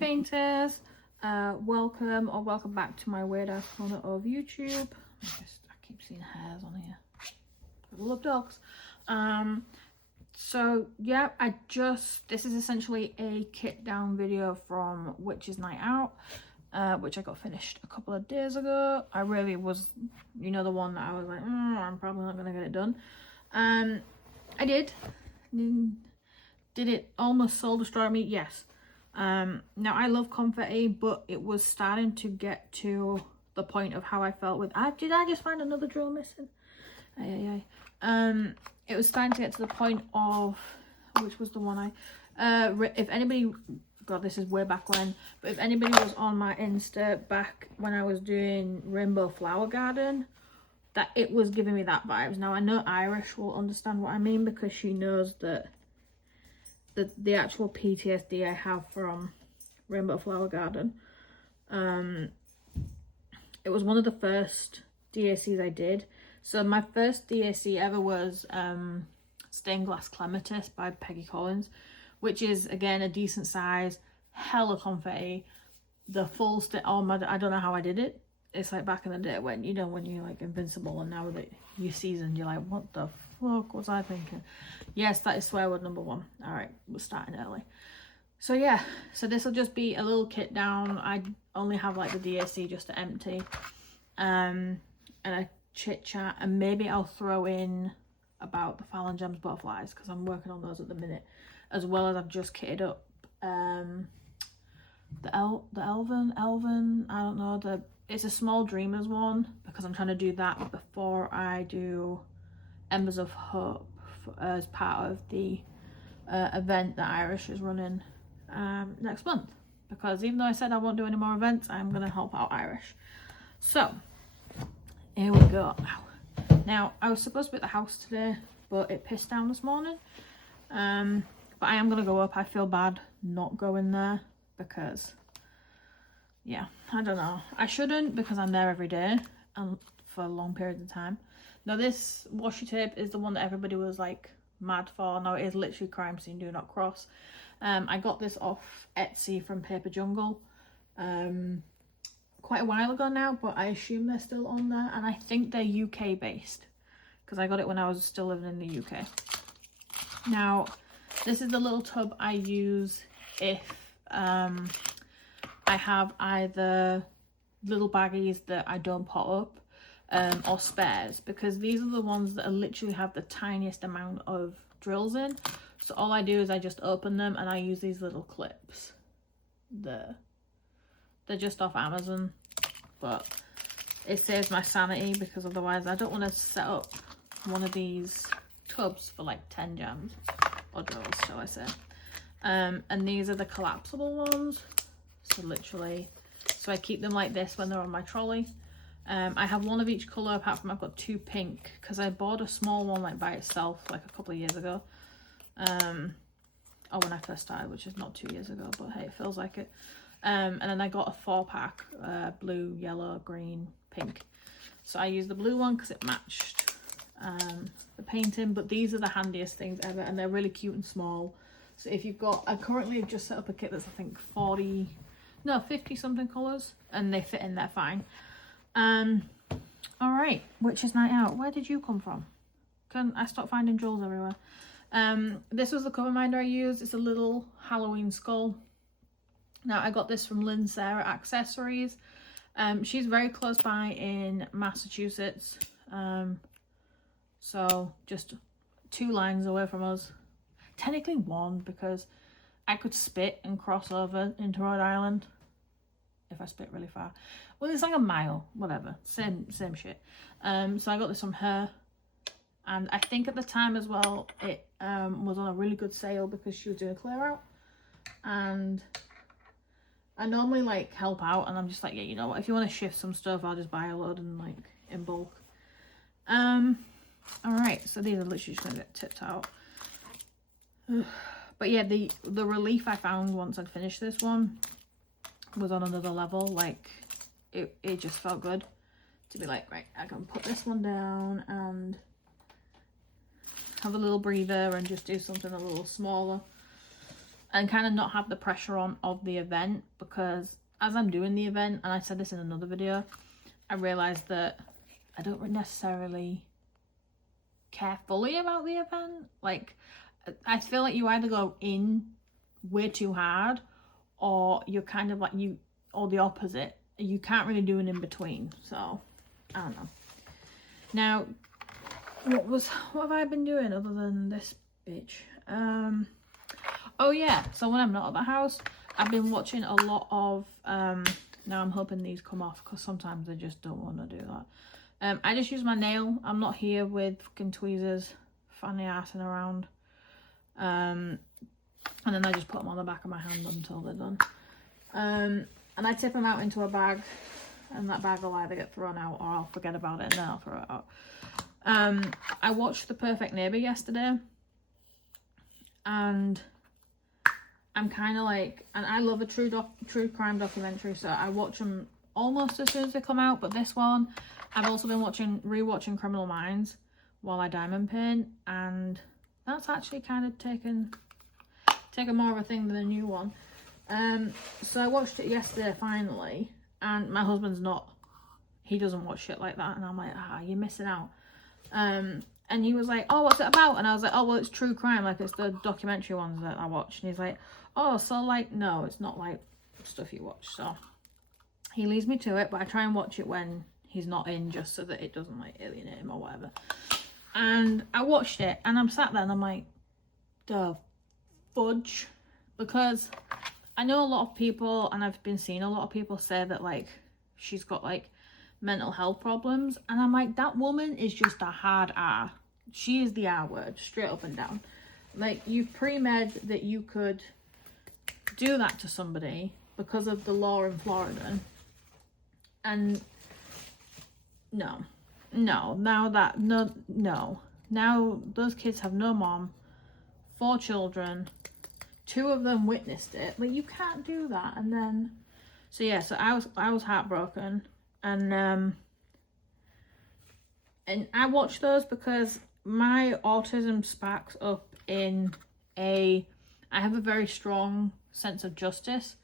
painters, welcome or welcome back to my weird ass corner of YouTube. I keep seeing hairs on here. I love dogs. So yeah, this is essentially a kit down video from Witch's Night Out, which I got finished a couple of days ago. I really was, you know, the one that I was like, I'm probably not gonna get it done. I did. Did it almost soul destroy me? Yes. Now I love confetti, but it was starting to get to the point of how I felt with did I just find another drill missing? It was starting to get to the point of, which was the one if anybody, god, this is way back when, but if anybody was on my Insta back when I was doing Rainbow Flower Garden, that it was giving me that vibes. Now I know Irish will understand what I mean because she knows that the actual PTSD I have from Rainbow Flower Garden. It was one of the first DACs I did. So my first DAC ever was Stained Glass Clematis by Peggy Collins, which is again a decent size, hella confetti. The full I don't know how I did it. It's like back in the day when, you know, when you're like invincible, and now that you're seasoned, you're like, what the fuck was I thinking? Yes, that is swear word number 1. All right, we're starting early. So yeah, so this will just be a little kit down. I only have like the DAC just to empty, and a chit chat, and maybe I'll throw in about the Fallon Gems butterflies because I'm working on those at the minute, as well as I've just kitted up the Elven, I don't know, it's a Small Dreamers one because I'm trying to do that before I do Embers of Hope as part of the event that Irish is running next month, because even though I said I won't do any more events, I'm going to help out Irish. So here we go. Now I was supposed to be at the house today, but it pissed down this morning, but I am going to go up. I feel bad not going there because, yeah, I don't know, I shouldn't, because I'm there every day and for long periods of time. Now this washi tape is the one that everybody was like mad for. Now it is literally crime scene, do not cross. I got this off Etsy from Paper Jungle quite a while ago now, but I assume they're still on there, and I think they're UK based because I got it when I was still living in the UK. Now this is the little tub I use if I have either little baggies that I don't pot up or spares, because these are the ones that literally have the tiniest amount of drills in. So all I do is I just open them and I use these little clips. They're just off Amazon, but it saves my sanity because otherwise I don't want to set up one of these tubs for like 10 jams or drills, shall I say. And these are the collapsible ones. So literally, so I keep them like this when they're on my trolley. I have one of each colour, apart from I've got 2 pink because I bought a small one like by itself like a couple of years ago. Or when I first started, which is not 2 years ago, but hey, it feels like it. And then I got a 4-pack, blue, yellow, green, pink. So I used the blue one because it matched the painting, but these are the handiest things ever, and they're really cute and small. So if you've got, I currently have just set up a kit that's I think 50 something colours, and they fit in there fine. All right, Witch's Night Out, where did you come from? I stopped finding jewels everywhere. This was the cover minder I used. It's a little Halloween skull. Now I got this from Lynn Sarah Accessories. She's very close by in Massachusetts, so just 2 lines away from us. Technically 1, because I could spit and cross over into Rhode Island if I spit really far. Well, it's like a mile, whatever, same shit. So I got this from her, and I think at the time as well it was on a really good sale because she was doing a clear out, and I normally like help out, and I'm just like, yeah, you know what, if you want to shift some stuff, I'll just buy a load and like in bulk. All right, so these are literally just gonna get tipped out. But yeah, the relief I found once I'd finished this one was on another level. Like it just felt good to be like, right, I can put this one down and have a little breather and just do something a little smaller. and kind of not have the pressure on of the event, because as I'm doing the event, and I said this in another video, I realized that I don't necessarily care fully about the event. Like, I feel like you either go in way too hard, or you're kind of like or the opposite. You can't really do an in between. So I don't know. Now, what have I been doing other than this bitch? Oh yeah, so when I'm not at the house, I've been watching a lot of now I'm hoping these come off, because sometimes I just don't want to do that. I just use my nail. I'm not here with fucking tweezers fanny assing around. And then I just put them on the back of my hand until they're done. And I tip them out into a bag, and that bag will either get thrown out or I'll forget about it and then I'll throw it out. I watched The Perfect Neighbour yesterday, and I'm kind of like, and I love a true crime documentary, so I watch them almost as soon as they come out. But this one, I've also been rewatching Criminal Minds while I diamond paint, and that's actually kind of taken more of a thing than a new one. So I watched it yesterday finally, and my husband's he doesn't watch shit like that, and I'm like, you're missing out. And he was like, oh, what's it about? And I was like, oh, well, it's true crime, like it's the documentary ones that I watch. And he's like, oh, so like, no, it's not like stuff you watch. So he leads me to it, but I try and watch it when he's not in, just so that it doesn't like alienate him or whatever. And I watched it, and I'm sat there and I'm like, the fudge, because I know a lot of people, and I've been seeing a lot of people say that like she's got like mental health problems, and I'm like, that woman is just a hard R. She is the R word, straight up and down. Like, you've pre-med that you could do that to somebody because of the law in Florida, and no, now those kids have no mom, 4 children, 2 of them witnessed it. Like, you can't do that. And then, so yeah, so I was heartbroken, and I watch those because my autism sparks up in I have a very strong sense of justice,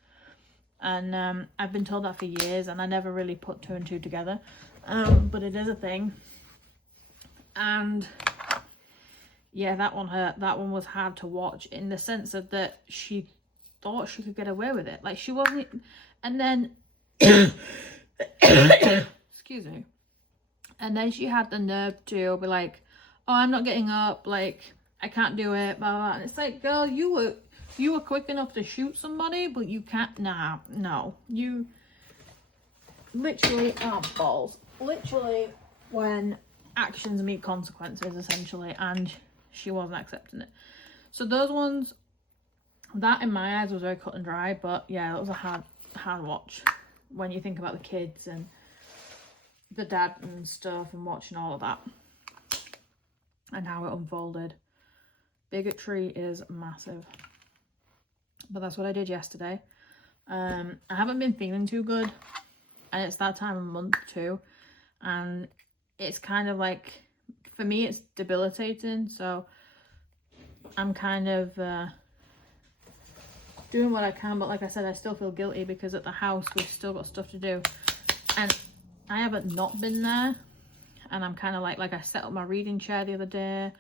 and I've been told that for years, and I never really put 2 and 2 together, but it is a thing. And yeah, that one hurt. That one was hard to watch, in the sense of that she thought she could get away with it. Like, she wasn't, and then excuse me, and then she had the nerve to be like, oh, I'm not getting up, like I can't do it, blah, blah. And it's like, girl, you were quick enough to shoot somebody, but you can't. No, you literally, oh balls, literally, when actions meet consequences, essentially, and she wasn't accepting it. So those ones, that in my eyes was very cut and dry, but yeah, it was a hard watch when you think about the kids and the dad and stuff, and watching all of that and how it unfolded. Bigotry is massive. But that's what I did yesterday. I haven't been feeling too good, and it's that time of month too, and it's kind of like, for me, it's debilitating. So I'm kind of doing what I can, but like I said, I still feel guilty because at the house we've still got stuff to do, and I haven't not been there. And I'm kind of like I set up my reading chair the other day,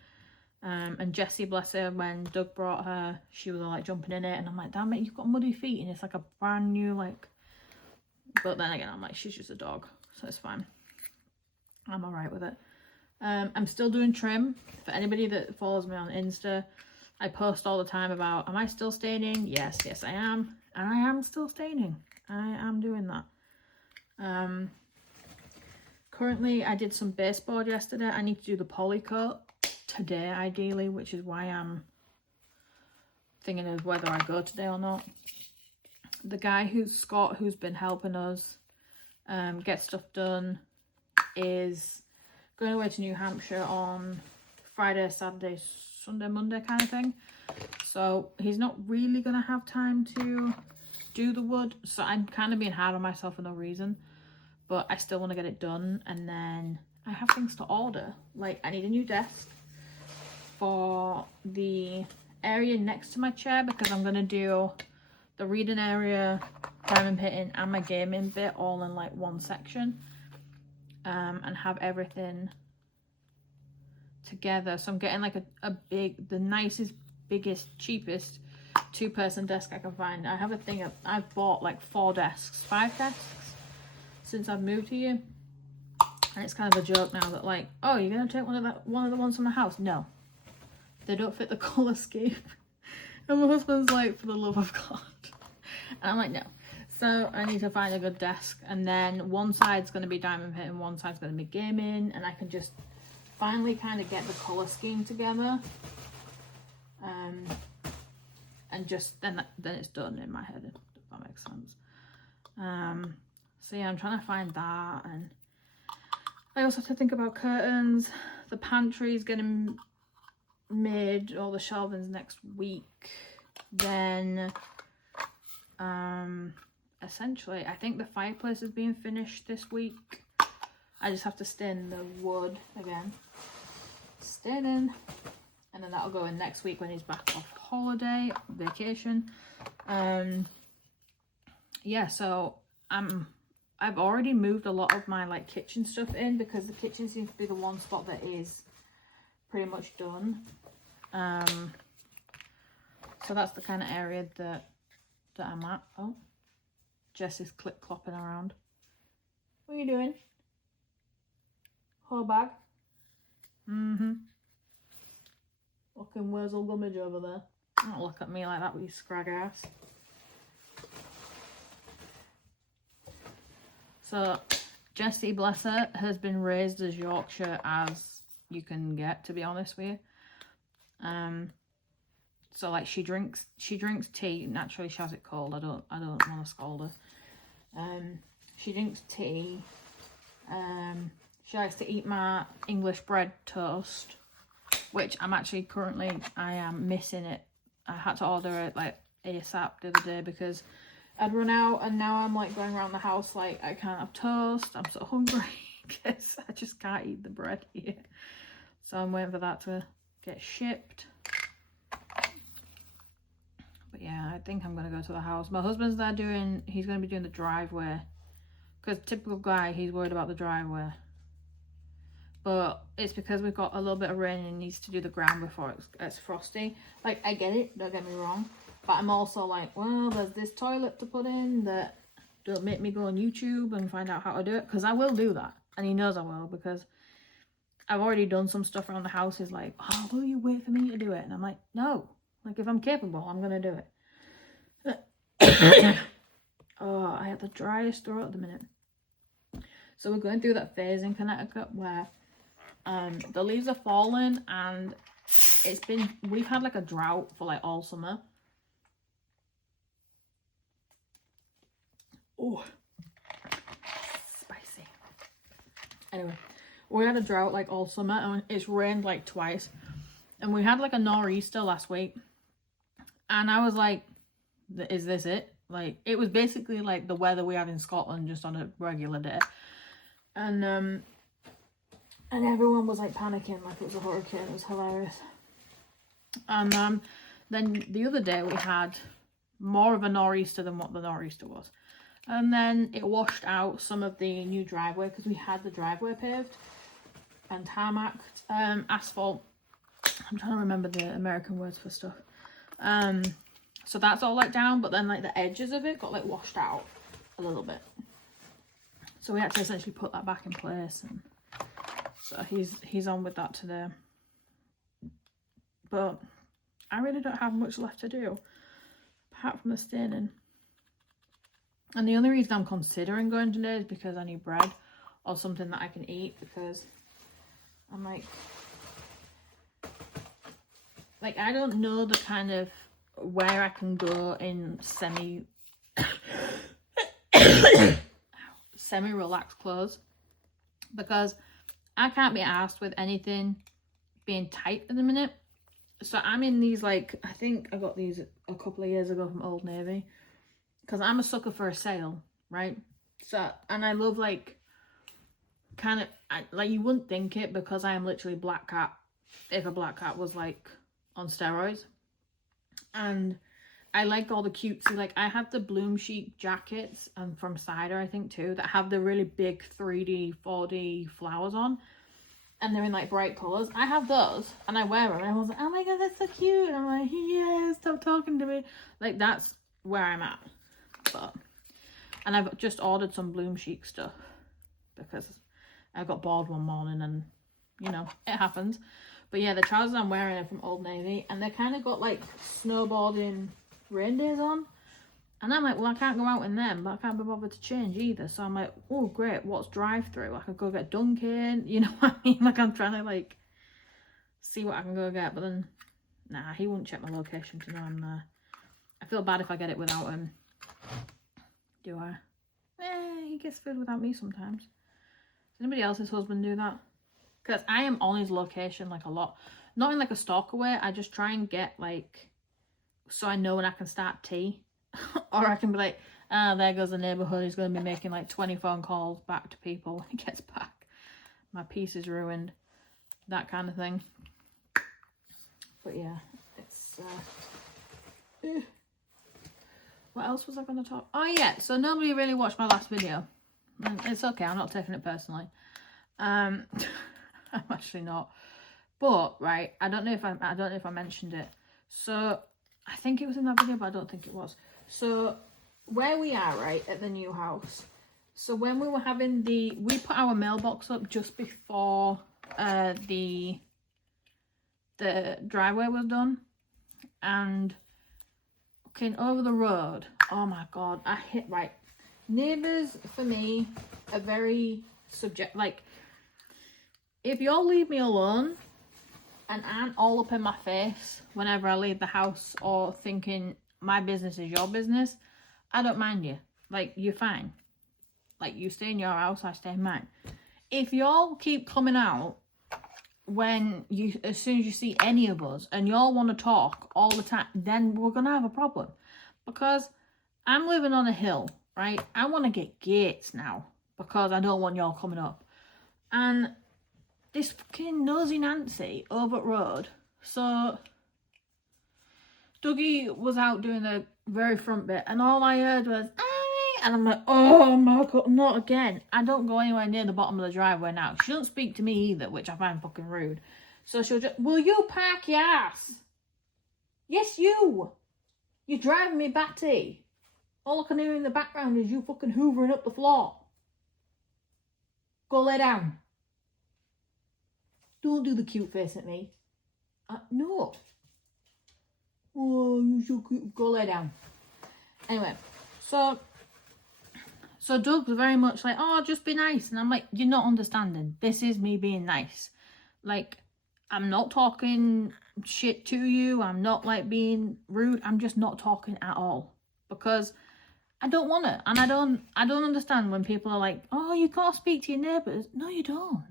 and Jessie, bless her, when Doug brought her, she was all like jumping in it, and I'm like, damn it, you've got muddy feet, and it's like a brand new, like, but then again, I'm like, she's just a dog, so it's fine. I'm all right with it. I'm still doing trim. For anybody that follows me on Insta, I post all the time about, am I still staining? Yes, I am. And I am still staining. I am doing that. Currently, I did some baseboard yesterday. I need to do the poly coat today, ideally, which is why I'm thinking of whether I go today or not. The guy Scott, who's been helping us get stuff done, is going away to New Hampshire on Friday, Saturday, Sunday, Monday kind of thing. So he's not really going to have time to do the wood. So I'm kind of being hard on myself for no reason. But I still want to get it done. And then I have things to order. Like, I need a new desk for the area next to my chair because I'm gonna do the reading area, diamond painting, and my gaming bit all in like one section, and have everything together. So I'm getting like the nicest, biggest, cheapest 2-person desk I can find. I have a thing of, I've bought like 5 desks since I've moved here, and it's kind of a joke now that like, oh, you're gonna take one of the ones from the house. No, they don't fit the color scheme. And my husband's like, for the love of God. And I'm like, no. So I need to find a good desk, and then one side's going to be diamond painting and one side's going to be gaming, and I can just finally kind of get the color scheme together, and just then it's done in my head, if that makes sense. So yeah, I'm trying to find that, and I also have to think about curtains. The pantry's getting made, all the shelving's next week. Then essentially I think the fireplace is being finished this week. I just have to stain the wood again, staining, and then that'll go in next week when he's back off holiday, vacation. Yeah, so I've already moved a lot of my like kitchen stuff in, because the kitchen seems to be the one spot that is pretty much done. So that's the kind of area that I'm at. Oh, Jess is clip-clopping around. What are you doing? Whole bag? Looking Wurzel Gummidge over there. Don't look at me like that with your scrag ass. So Jessie, bless her, has been raised as Yorkshire as you can get, to be honest with you. So like she drinks tea. Naturally she has it cold. I don't want to scold her. She drinks tea. She likes to eat my English bread toast, which I am missing it. I had to order it like ASAP the other day because I'd run out, and now I'm like going around the house like I can't have toast. I'm so hungry because I just can't eat the bread here. So I'm waiting for that to get shipped. But yeah, I think I'm going to go to the house. My husband's there he's going to be doing the driveway. Because typical guy, he's worried about the driveway. But it's because we've got a little bit of rain and he needs to do the ground before it's frosty. Like, I get it, don't get me wrong. But I'm also like, well, there's this toilet to put in that don't make me go on YouTube and find out how to do it. Because I will do that. And he knows I will, because I've already done some stuff around the house. He's like, oh, will you wait for me to do it? And I'm like, no. Like, if I'm capable, I'm going to do it. Oh, I have the driest throat at the minute. So we're going through that phase in Connecticut where the leaves are falling, and we've had like a drought for like all summer. Oh, spicy. Anyway, we had a drought like all summer, and it's rained like twice. And we had like a nor'easter last week. And I was like, is this it? Like, it was basically like the weather we have in Scotland, just on a regular day. And everyone was like panicking like it was a hurricane. It was hilarious. And then the other day we had more of a nor'easter than what the nor'easter was. And then it washed out some of the new driveway, because we had the driveway paved and tarmacked, asphalt. I'm trying to remember the American words for stuff. So that's all like down, but then like the edges of it got like washed out a little bit. So we had to essentially put that back in place, and so he's on with that today. But I really don't have much left to do apart from the staining. And the only reason I'm considering going today is because I need bread or something that I can eat, because I'm like I don't know the kind of where I can go in semi-relaxed clothes, because I can't be asked with anything being tight at the minute. So I'm in these, like, I think I got these a couple of years ago from Old Navy, because I'm a sucker for a sale, right? So, and I love like kind of like, you wouldn't think it, because I am literally black cat, if a black cat was like on steroids. And I like all the cutesy, like I have the Bloom Chic jackets and from Cider, I think too, that have the really big 3D, 4D flowers on. And they're in like bright colours. I have those and I wear them and everyone's like, oh my god, that's so cute. And I'm like, yeah, stop talking to me. Like that's where I'm at. And I've just ordered some Bloom Chic stuff because I got bored one morning and, you know, it happens. But yeah, the trousers I'm wearing are from Old Navy and they kind of got like snowboarding reindeers on. And I'm like, well, I can't go out in them, but I can't be bothered to change either. So I'm like, oh, great, what's drive-through? I could go get Dunkin', you know what I mean? Like, I'm trying to, like, see what I can go get. But then, nah, he won't check my location to know I'm there. I feel bad if I get it without him. Do I? He gets food without me sometimes. Does anybody else's husband do that? Because I am on his location, like, a lot. Not in, like, a stalker way. I just try and get, like, so I know when I can start tea. Or I can be like, ah, there goes the neighbourhood. He's going to be making like 20 phone calls back to people when he gets back. My peace is ruined. That kind of thing. But yeah, it's... What else was I going to talk? Oh yeah, so nobody really watched my last video. It's okay, I'm not taking it personally. I'm actually not. But, right, I don't know if I mentioned it. So, I think it was in that video, but I don't think it was. So where we are, right, at the new house, so when we were having we put our mailbox up just before the driveway was done, and looking over the road, oh my god, right, neighbours for me are very like, if y'all leave me alone and aren't all up in my face whenever I leave the house or thinking my business is your business, I don't mind you. Like, you're fine. Like, you stay in your house, I stay in mine. If y'all keep coming out as soon as you see any of us and y'all want to talk all the time, then we're going to have a problem. Because I'm living on a hill, right? I want to get gates now because I don't want y'all coming up. And this fucking nosy Nancy over at road. So Dougie was out doing the very front bit and all I heard was, "Aye," and I'm like, oh my god, not again. I don't go anywhere near the bottom of the driveway now. She doesn't speak to me either, which I find fucking rude. So she'll just, will you park your ass? Yes, you. You're driving me batty. All I can hear in the background is you fucking hoovering up the floor. Go lay down. Don't do the cute face at me. No. Oh, you should go lay down. Anyway, so Doug's very much like, oh, just be nice. And I'm like, you're not understanding. This is me being nice. Like, I'm not talking shit to you. I'm not like being rude. I'm just not talking at all. Because I don't want it. And I don't understand when people are like, oh, you can't speak to your neighbours. No, you don't.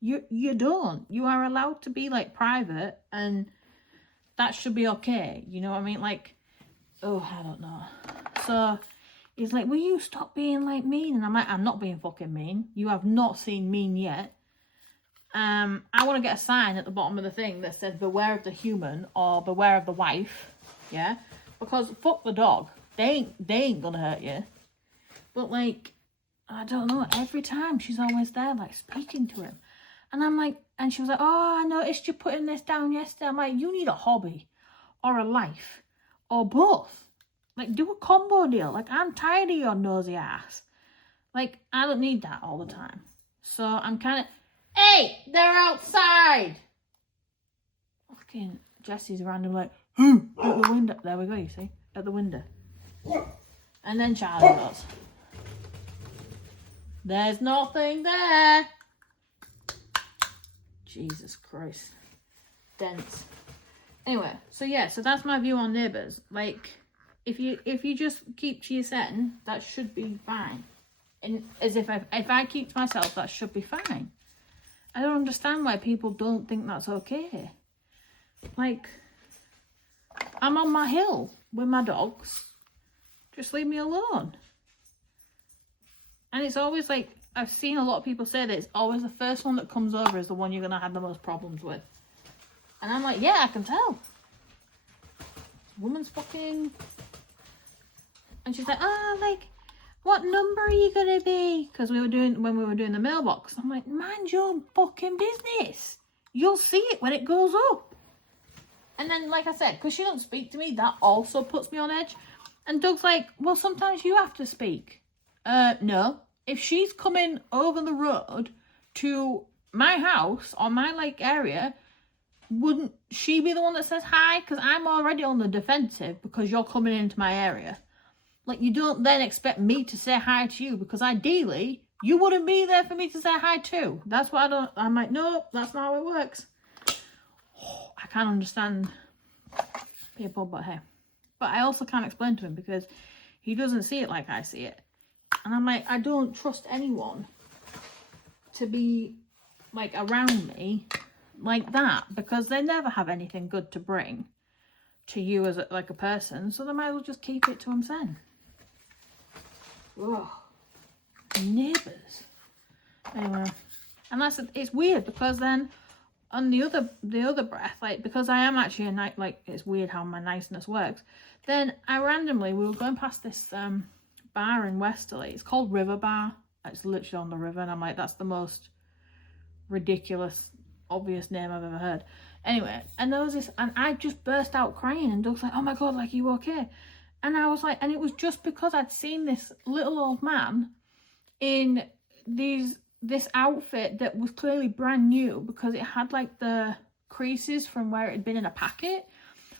You don't. You are allowed to be like private and that should be okay. You know what I mean? Like, oh, I don't know. So he's like, will you stop being like mean? And I'm like, I'm not being fucking mean. You have not seen mean yet. I want to get a sign at the bottom of the thing that says beware of the human or beware of the wife. Yeah? Because fuck the dog. They ain't gonna hurt you. But like, I don't know, every time she's always there, like speaking to him. And I'm like, and she was like, oh, I noticed you putting this down yesterday. I'm like, you need a hobby or a life or both. Like, do a combo deal. Like, I'm tired of your nosy ass. Like, I don't need that all the time. So I'm kind of, hey, they're outside. Fucking Jesse's random like, who? At the window. There we go, you see? At the window. And then Charlie goes, there's nothing there. Jesus Christ. Dense. Anyway, so yeah, so that's my view on neighbours. Like, if you just keep to your setting, that should be fine. And as if I keep to myself, that should be fine. I don't understand why people don't think that's okay. Like, I'm on my hill with my dogs. Just leave me alone. And it's always like, I've seen a lot of people say that it's always the first one that comes over is the one you're going to have the most problems with. And I'm like, yeah, I can tell. woman's fucking... And she's like, oh, like, what number are you gonna be? Because when we were doing the mailbox. I'm like, mind your fucking business. You'll see it when it goes up. And then, like I said, because she don't speak to me, that also puts me on edge. And Doug's like, well, sometimes you have to speak. No. If she's coming over the road to my house or my, like, area, wouldn't she be the one that says hi? Because I'm already on the defensive because you're coming into my area. Like, you don't then expect me to say hi to you because ideally, you wouldn't be there for me to say hi to. That's what I'm like, no, that's not how it works. Oh, I can't understand people, but hey. But I also can't explain to him because he doesn't see it like I see it. And I'm like, I don't trust anyone to be, like, around me like that because they never have anything good to bring to you as like a person. So they might as well just keep it to themselves. Ugh. Neighbours. Anyway, and it's weird because then on the other breath, like, because I am actually a night, like, it's weird how my niceness works. Then we were going past this bar in Westerly. It's called River Bar. It's literally on the river, and I'm like, that's the most ridiculous, obvious name I've ever heard. Anyway, and there was this, and I just burst out crying, and Doug's like, oh my god, like, are you okay? And I was like, and it was just because I'd seen this little old man in this outfit that was clearly brand new because it had, like, the creases from where it had been in a packet.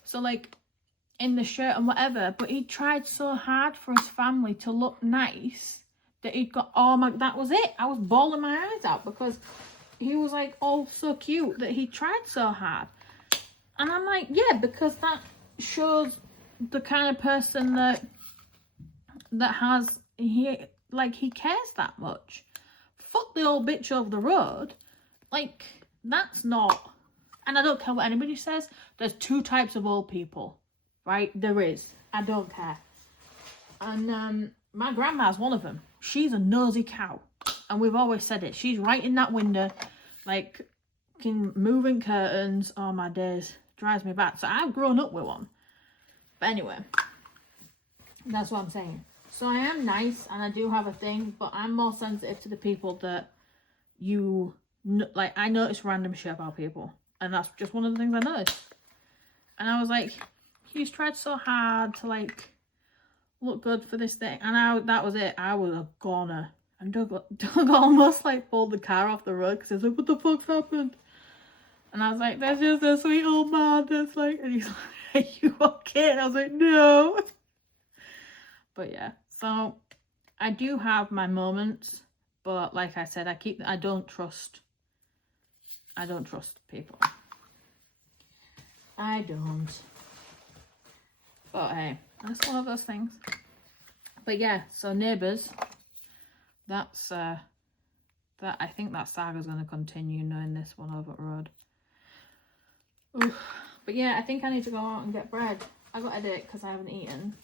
So, like, in the shirt and whatever, but he tried so hard for his family to look nice that he'd got, oh my, that was it. I was bawling my eyes out because he was, like, all so cute that he tried so hard. And I'm like, yeah, because that shows the kind of person that has, he cares that much. Fuck the old bitch over the road. Like, that's not, and I don't care what anybody says, there's two types of old people, right? There is. I don't care. And my grandma's one of them. She's a nosy cow. And we've always said it. She's right in that window, like, moving curtains. Oh, my days. Drives me back. So I've grown up with one. But anyway, that's what I'm saying. So I am nice and I do have a thing, but I'm more sensitive to the people that like, I notice random shit about people. And that's just one of the things I noticed. And I was like, he's tried so hard to, like, look good for this thing. And that was it. I was a goner. And Doug almost, like, pulled the car off the road because he was like, what the fuck's happened? And I was like, that's just a sweet old man that's like, and he's like, are you okay? And I was like, no. But yeah, so I do have my moments, but like I said, I don't trust people. I don't. But hey, that's one of those things. But yeah, so Neighbours, that's that, I think that saga's going to continue knowing this one over the road. Oof. But yeah, I think I need to go out and get bread. I got to edit because I haven't eaten.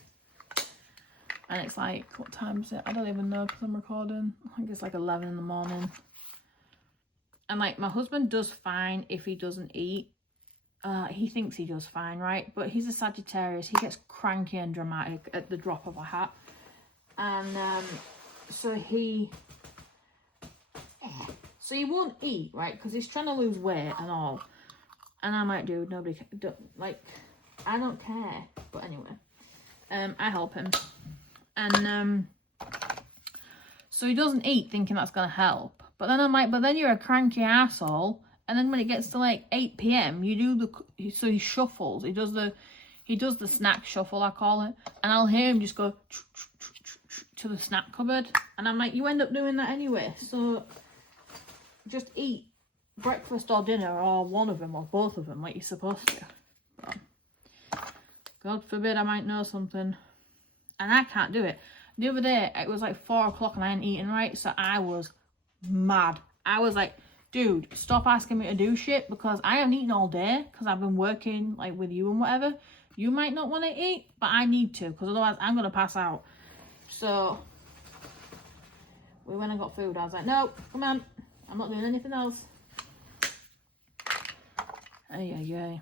And it's like, what time is it? I don't even know because I'm recording. I think it's like 11 in the morning. And like, my husband does fine if he doesn't eat. He thinks he does fine, right? But he's a Sagittarius. He gets cranky and dramatic at the drop of a hat. And so he won't eat, right? Because he's trying to lose weight and all. And I'm like, dude, nobody can, like, I don't care. But anyway, I help him. And so he doesn't eat thinking that's going to help. But then I'm like, but then you're a cranky asshole. And then when it gets to like 8 p.m, so he shuffles. He does the snack shuffle, I call it. And I'll hear him just go to the snack cupboard. And I'm like, you end up doing that anyway. So just eat breakfast or dinner or one of them or both of them like you're supposed to. But God forbid I might know something. And I can't do it. The other day, it was like 4 o'clock and I hadn't eaten right. So I was mad. I was like, dude, stop asking me to do shit because I haven't eaten all day because I've been working like with you and whatever. You might not want to eat, but I need to because otherwise I'm going to pass out. So we went and got food. I was like, no, come on. I'm not doing anything else. Ay.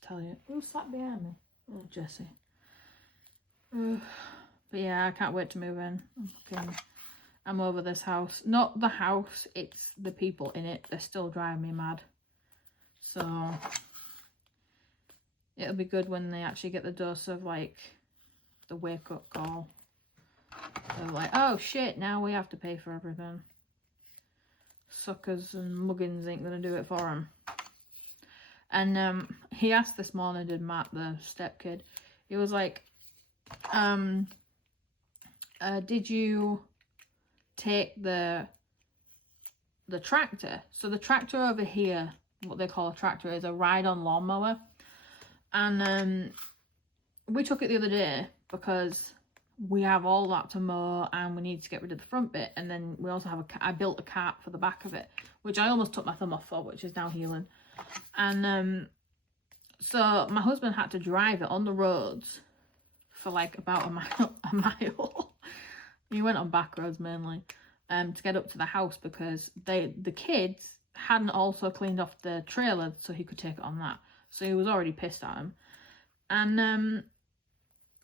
Tell you. Who sat behind me? Oh, Jessie. But yeah, I can't wait to move in. I'm over this house. Not the house, it's the people in it. They're still driving me mad. So it'll be good when they actually get the dose of like the wake up call. They're like, oh shit, now we have to pay for everything. Suckers and muggins ain't gonna do it for him. And he asked this morning, did Matt, the stepkid, he was like, did you take the tractor? So the tractor over here, what they call a tractor, is a ride-on lawnmower. And we took it the other day because we have all that to mow and we need to get rid of the front bit. And then we also have I built a cart for the back of it, which I almost took my thumb off for, which is now healing. And so my husband had to drive it on the roads for like about a mile. He went on back roads mainly to get up to the house because the kids hadn't also cleaned off the trailer so he could take it on that. So he was already pissed at him. And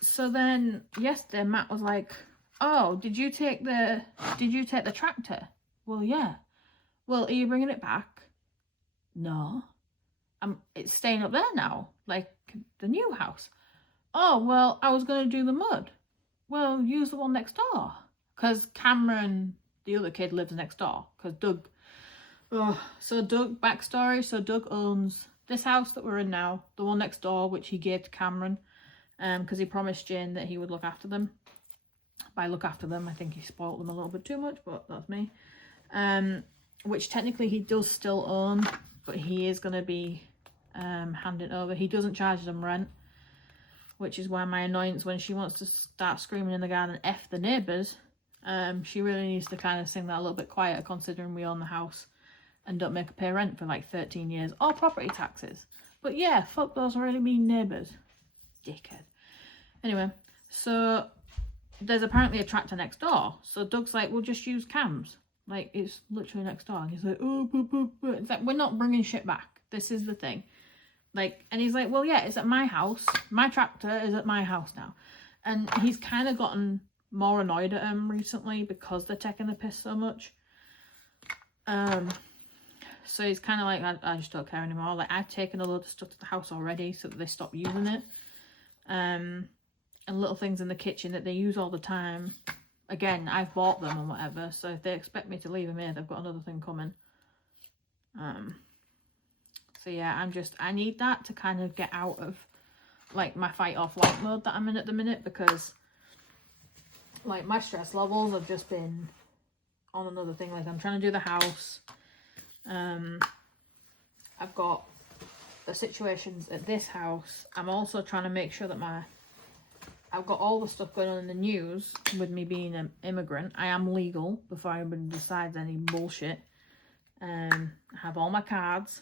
so then yesterday Matt was like, oh, did you take the tractor? Well, yeah. Well, are you bringing it back? No. It's staying up there now, like the new house. Oh, well, I was going to do the mud. Well, use the one next door. Because Cameron, the other kid, lives next door. Because Doug... Oh, so Doug, backstory, so Doug owns this house that we're in now, the one next door, which he gave to Cameron, because he promised Jane that he would look after them. By look after them, I think he spoiled them a little bit too much, but that's me. Which technically he does still own, but he is going to be handing over. He doesn't charge them rent, which is why my annoyance when she wants to start screaming in the garden, F the neighbours, she really needs to kind of sing that a little bit quieter, considering we own the house and don't make her pay rent for like 13 years, or property taxes. But yeah, fuck those really mean neighbours. Dickhead. Anyway, so there's apparently a tractor next door. So Doug's like, we'll just use Cam's. Like, it's literally next door. And he's like, oh, it's like, we're not bringing shit back. This is the thing. Like, and he's like, well, yeah, it's at my house. My tractor is at my house now. And he's kind of gotten more annoyed at him recently because they're taking the piss so much. So he's kind of like, I just don't care anymore. Like, I've taken a load of stuff to the house already so that they stop using it. And little things in the kitchen that they use all the time. Again, I've bought them and whatever. So if they expect me to leave them here, they've got another thing coming. So yeah, I need that to kind of get out of like my fight or flight mode that I'm in at the minute, because like my stress levels have just been on another thing. Like, I'm trying to do the house. I've got the situations at this house. I'm also trying to make sure that I've got all the stuff going on in the news with me being an immigrant. I am legal before anybody decides any bullshit. I have all my cards.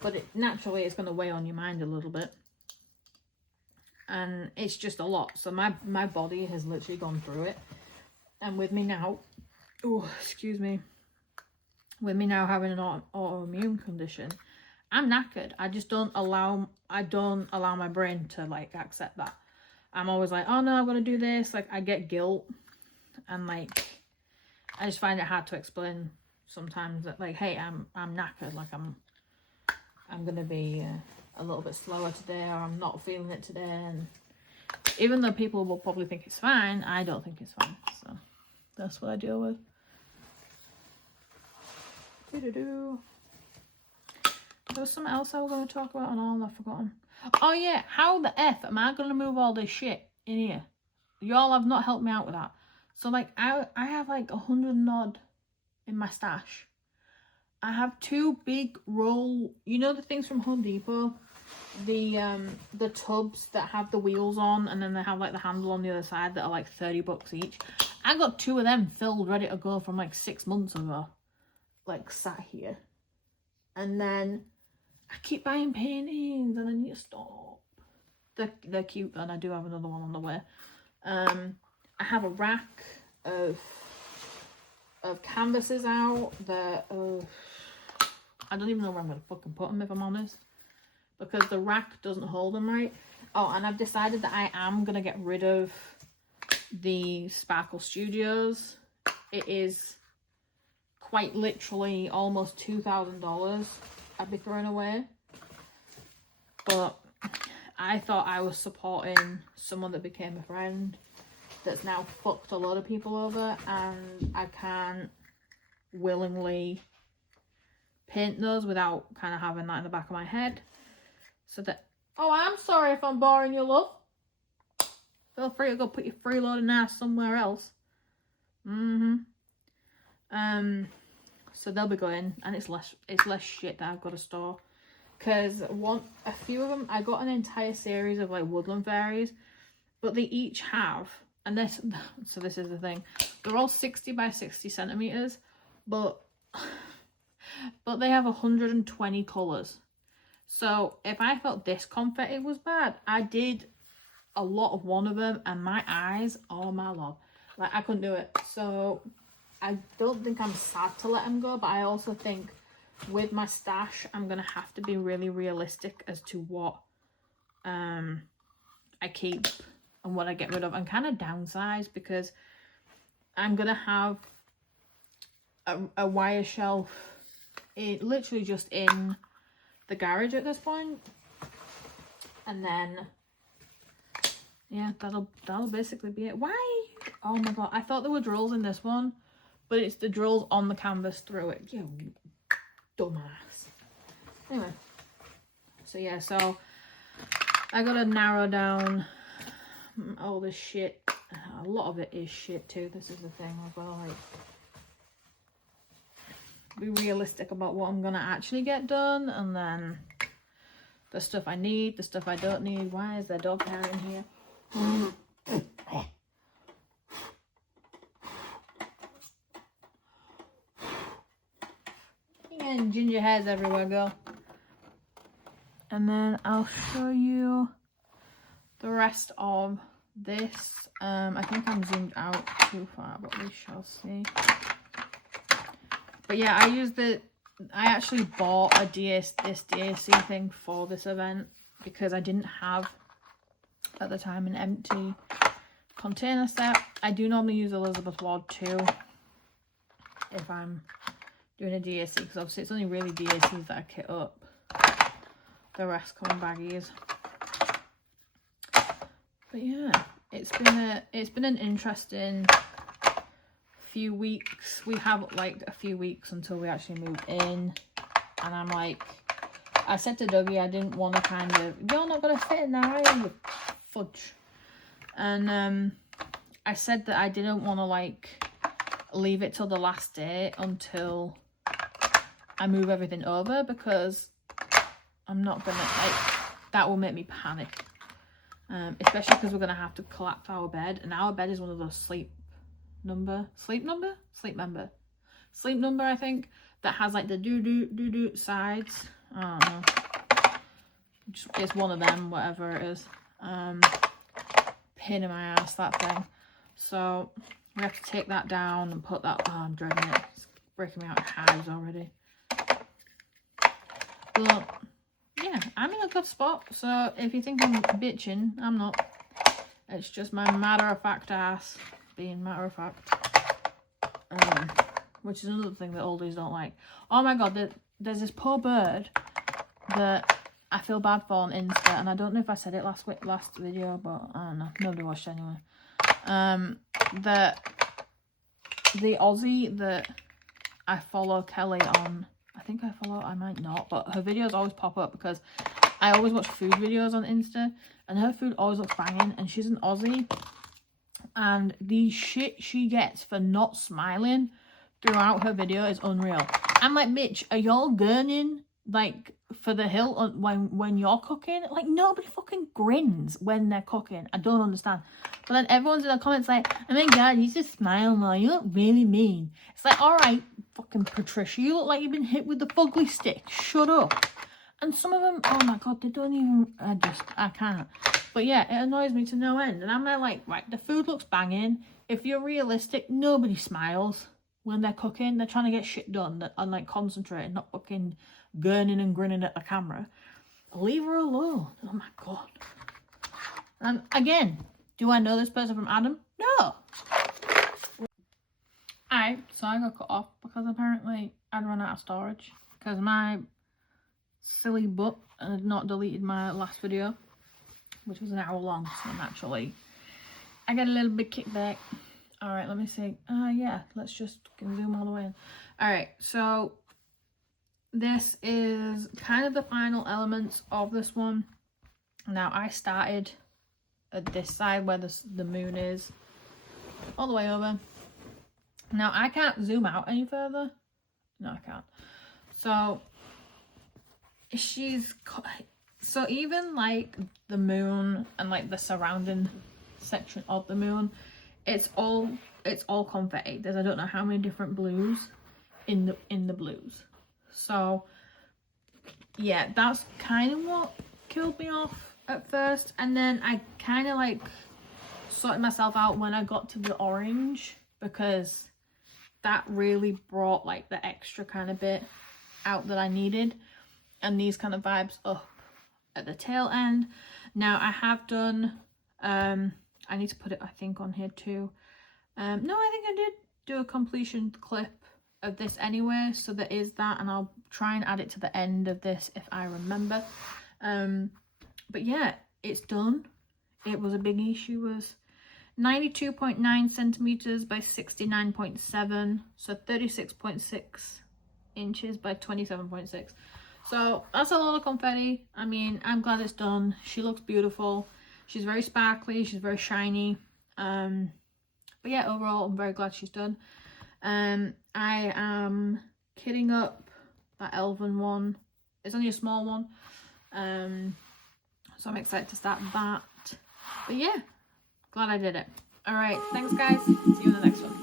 But naturally it's going to weigh on your mind a little bit. And it's just a lot. So my body has literally gone through it. And with me now, with me now having an autoimmune condition, I'm knackered. I just don't allow my brain to like accept that. I'm always like, oh no, I'm gonna do this. Like, I get guilt, and like I just find it hard to explain sometimes that like, hey, I'm knackered. Like I'm gonna be a little bit slower today, or I'm not feeling it today. And even though people will probably think it's fine, I don't think it's fine. So that's what I deal with. There was something else I was going to talk about and all I've forgotten. Oh yeah, how the F am I going to move all this shit in here? Y'all have not helped me out with that. So like, I have like 100 and odd in my stash. I have 2 big roll, you know the things from Home Depot? The tubs that have the wheels on, and then they have like the handle on the other side that are like $30 each. I got 2 of them filled, ready to go from like 6 months ago. Like sat here. And then I keep buying paintings and I need to stop. They're cute, and I do have another one on the way. I have a rack of canvases out that I don't even know where I'm going to fucking put them, if I'm honest. because the rack doesn't hold them right. Oh, and I've decided that I am going to get rid of the Sparkle Studios. It is quite literally almost $2,000 I'd be throwing away. But I thought I was supporting someone that became a friend that's now fucked a lot of people over, and I can't willingly paint those without kind of having that in the back of my head. So that, oh, I'm sorry if I'm boring you, love. Feel free to go put your freeloading ass somewhere else. So they'll be going, and it's less shit that I've got to store. Because a few of them, I got an entire series of like woodland fairies, but they each have, and this is the thing, they're all 60 by 60 centimeters, but they have 120 colors. So if I felt this confetti was bad, I did a lot of one of them, and my eyes, oh my lord, like I couldn't do it. So I don't think I'm sad to let them go, but I also think with my stash, I'm gonna have to be really realistic as to what I keep and what I get rid of, and kind of downsize, because I'm gonna have a wire shelf literally just in the garage at this point, and then yeah, that'll basically be it. Why? Oh my god, I thought there were drills in this one, but it's the drills on the canvas through it. You dumbass. Anyway, so yeah, so I gotta narrow down all this shit. A lot of it is shit too. This is the thing as well, like, be realistic about what I'm gonna actually get done, and then the stuff I need, the stuff I don't need. Why is there dog hair in here? And ginger hairs everywhere, girl. And then I'll show you the rest of this. I think I'm zoomed out too far, but we shall see. But yeah, I actually bought this DAC thing for this event, because I didn't have at the time an empty container set. I do normally use Elizabeth Ward too if I'm doing a DAC, because obviously it's only really DACs that I kit up. The rest come in baggies. But yeah, it's been an interesting few weeks. We have like a few weeks until we actually move in, and I'm like, I said to Dougie I didn't want to kind of, you're not gonna fit in there, are you, fudge? And I said that I didn't want to like leave it till the last day until I move everything over, because I'm not gonna, like, that will make me panic, especially because we're gonna have to collapse our bed, and our bed is one of those sleep number I think, that has like the do sides. I don't know, it's one of them, whatever it is. Pain in my ass, that thing. So we have to take that down and put that, oh, I'm dreading it, it's breaking me out of hives already. But yeah, I'm in a good spot, so if you think I'm bitching, I'm not. It's just my matter-of-fact ass being matter-of-fact. Which is another thing that oldies don't like. Oh my god, there's this poor bird that I feel bad for on Insta, and I don't know if I said it last video, but I don't know, nobody watched anyway. The Aussie that I follow, Kelly, on, I think I might not, but her videos always pop up because I always watch food videos on Insta, and her food always looks banging, and she's an Aussie, and the shit she gets for not smiling throughout her video is unreal. I'm like, bitch, are y'all gurning like for the hill when you're cooking? Like, nobody fucking grins when they're cooking. I don't understand. But then everyone's in the comments like, oh my god, you just smile more, you look really mean. It's like, all right, fucking Patricia, you look like you've been hit with the fugly stick, shut up. And some of them, oh my god, they don't even, I can't. But yeah, it annoys me to no end. And I'm like, right, the food looks banging. If you're realistic, nobody smiles when they're cooking. They're trying to get shit done and like concentrating, not fucking gurning and grinning at the camera. Leave her alone. Oh my god. And again, do I know this person from Adam? No. Alright, so I got cut off because apparently I'd run out of storage. Because my silly butt had not deleted my last video, which was an hour long, so naturally I got a little bit kickback. Alright, let me see. Yeah, let's just zoom all the way in. Alright, so this is kind of the final elements of this one. Now, I started at this side where the moon is, all the way over. Now, I can't zoom out any further. No, I can't. So, so even like the moon and like the surrounding section of the moon, it's all confetti. There's I don't know how many different blues in the blues. So yeah, that's kind of what killed me off at first, and then I kind of like sorted myself out when I got to the orange, because that really brought like the extra kind of bit out that I needed, and these kind of vibes up at the tail end. Now I have done I need to put it I think on here too. No, I think I did do a completion clip of this anyway, so there is that, and I'll try and add it to the end of this if I remember. But yeah, it's done. It was a biggie. She was 92.9 centimeters by 69.7, so 36.6 inches by 27.6. So that's a lot of confetti. I mean, I'm glad it's done. She looks beautiful. She's very sparkly. She's very shiny. But yeah, overall, I'm very glad she's done. I am kitting up that elven one. It's only a small one. So I'm excited to start that. But yeah, glad I did it. Alright, thanks guys. See you in the next one.